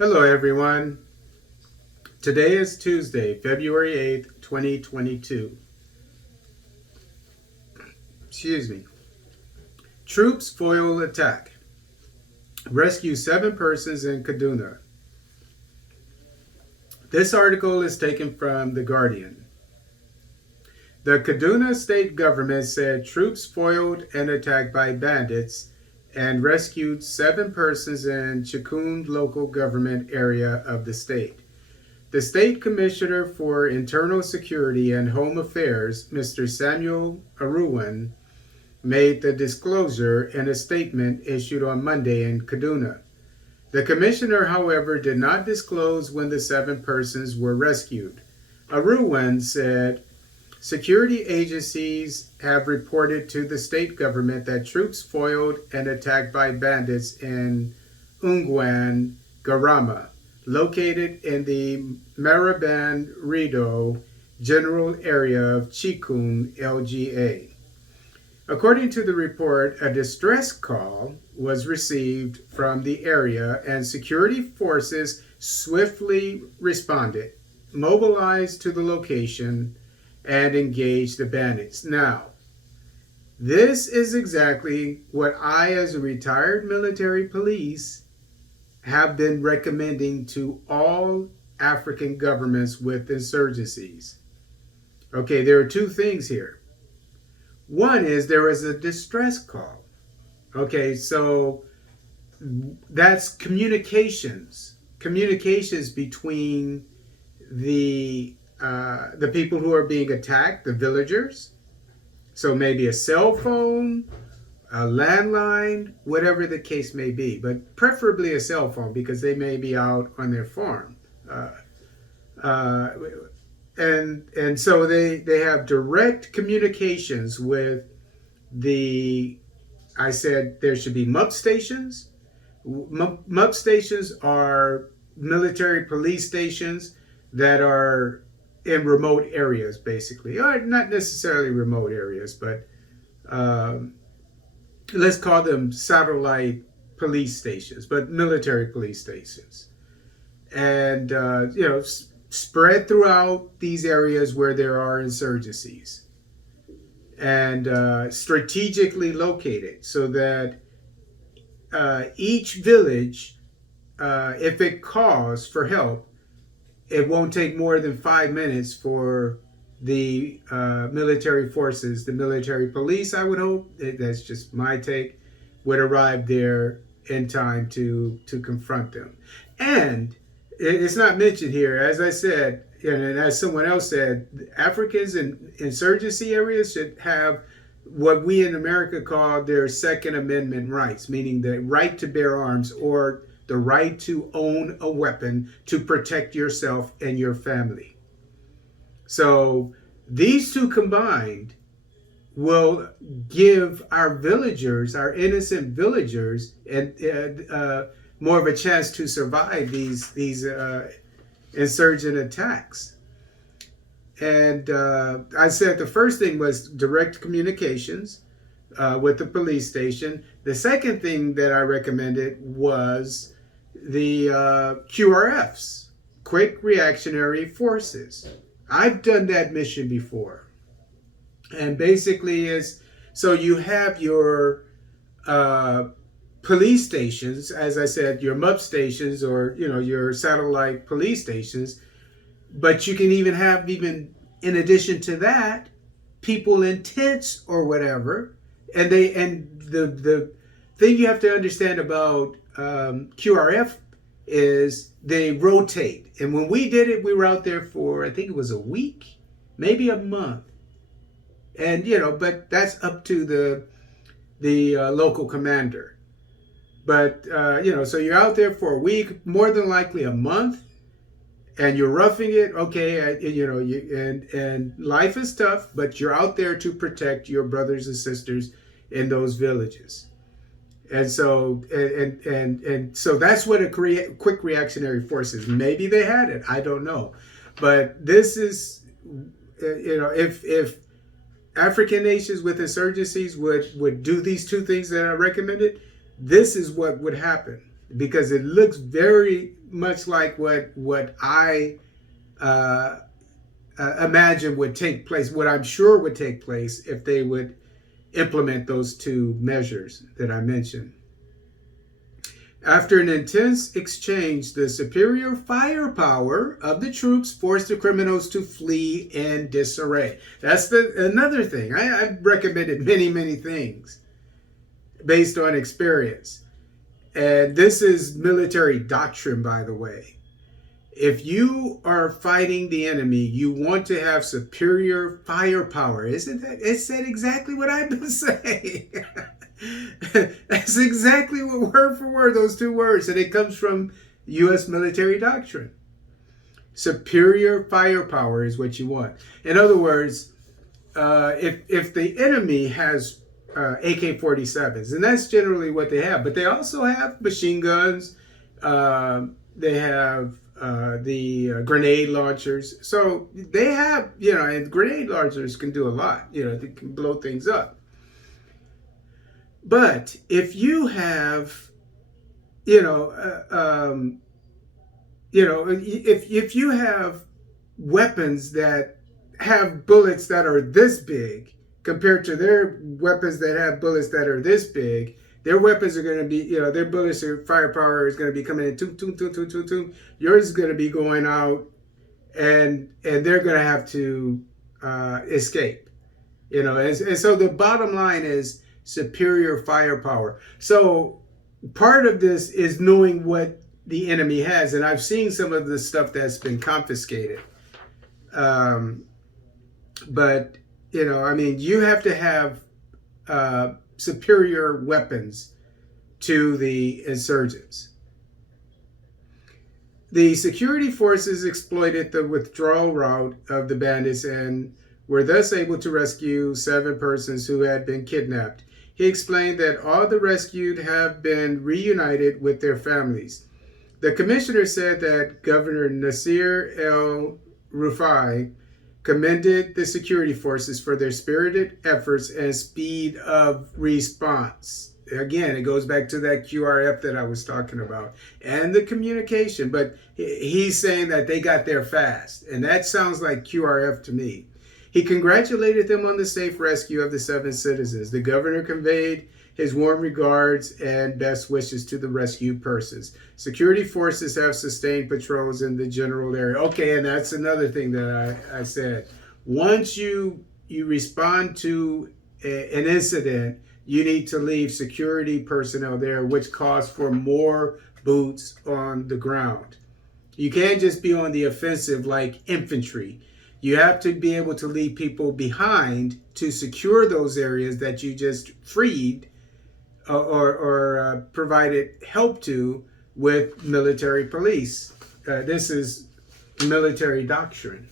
Hello, everyone. Today is Tuesday, February 8th, 2022. Excuse me. Troops foil attack. Rescue 7 persons in Kaduna. This article is taken from The Guardian. The Kaduna state government said troops foiled an attack by bandits and rescued 7 persons in Chikun local government area of the state. The State Commissioner for Internal Security and Home Affairs, Mr. Samuel Aruwan, made the disclosure in a statement issued on Monday in Kaduna. The commissioner, however, did not disclose when the 7 persons were rescued. Aruwan said, security agencies have reported to the state government that troops foiled an attack by bandits in Ungwan, Garama, located in the Maraban Rido general area of Chikun, LGA. According to the report, a distress call was received from the area and security forces swiftly responded, mobilized to the location, and engaged the bandits. Now, this is exactly what I, as a retired military police, have been recommending to all African governments with insurgencies. Okay, there are 2 things here. One is there is a distress call. Okay, so that's communications between the people who are being attacked, the villagers. So maybe a cell phone, a landline, whatever the case may be, but preferably a cell phone because they may be out on their farm. And so they have direct communications with I said there should be MUP stations. MUP stations are military police stations that are in remote areas, basically. Or not necessarily remote areas, but let's call them satellite police stations, but military police stations. And, spread throughout these areas where there are insurgencies. And strategically located so that each village, if it calls for help, it won't take more than 5 minutes for the military forces, the military police, I would hope, that's just my take, would arrive there in time to confront them. And it's not mentioned here, as I said, and as someone else said, Africans in insurgency areas should have what we in America call their Second Amendment rights, meaning the right to bear arms or the right to own a weapon to protect yourself and your family. So these 2 combined will give our villagers, our innocent villagers, more of a chance to survive these insurgent attacks. And I said the first thing was direct communications with the police station. The second thing that I recommended was the QRFs, Quick Reactionary Forces. I've done that mission before. And basically is, so you have your police stations, as I said, your MUP stations or, your satellite police stations. But you can even have, in addition to that, people in tents or whatever. And the thing you have to understand about QRF is they rotate. And when we did it, we were out there for, I think it was a week, maybe a month. And, but that's up to the local commander. But, so you're out there for a week, more than likely a month, and you're roughing it. Okay, and life is tough, but you're out there to protect your brothers and sisters in those villages. And so, and so that's what a quick reactionary force is. Maybe they had it, I don't know. But this is, if African nations with insurgencies would do these 2 things that I recommended, this is what would happen. because it looks very much like what I imagine would take place, what I'm sure would take place if they would implement those two measures that I mentioned. After an intense exchange, the superior firepower of the troops forced the criminals to flee in disarray. That's another thing. I've recommended many things based on experience. And this is military doctrine, by the way. If you are fighting the enemy, you want to have superior firepower. Isn't that? It said exactly what I've been saying. That's exactly what, word for word, those two words. And it comes from U.S. military doctrine. Superior firepower is what you want. In other words, if the enemy has AK-47s, and that's generally what they have, but they also have machine guns. They have the grenade launchers. So they have, and grenade launchers can do a lot. They can blow things up. But if you have, if you have weapons that have bullets that are this big compared to their weapons that have bullets that are this big, their weapons are going to be, their bullets or firepower is going to be coming in, toom, toom, toom, toom, toom, toom. Yours is going to be going out, and they're going to have to escape, and so the bottom line is superior firepower. So part of this is knowing what the enemy has, and I've seen some of the stuff that's been confiscated. But you have to have superior weapons to the insurgents. The security forces exploited the withdrawal route of the bandits and were thus able to rescue 7 persons who had been kidnapped. He explained that all the rescued have been reunited with their families. The commissioner said that Governor Nasir El-Rufai commended the security forces for their spirited efforts and speed of response. Again, it goes back to that QRF that I was talking about and the communication, but he's saying that they got there fast, and that sounds like QRF to me. He congratulated them on the safe rescue of the 7 citizens. The governor conveyed his warm regards and best wishes to the rescued persons. Security forces have sustained patrols in the general area. Okay, and that's another thing that I said. Once you respond to an incident, you need to leave security personnel there, which calls for more boots on the ground. You can't just be on the offensive like infantry. You have to be able to leave people behind to secure those areas that you just freed or provided help to with military police. This is military doctrine.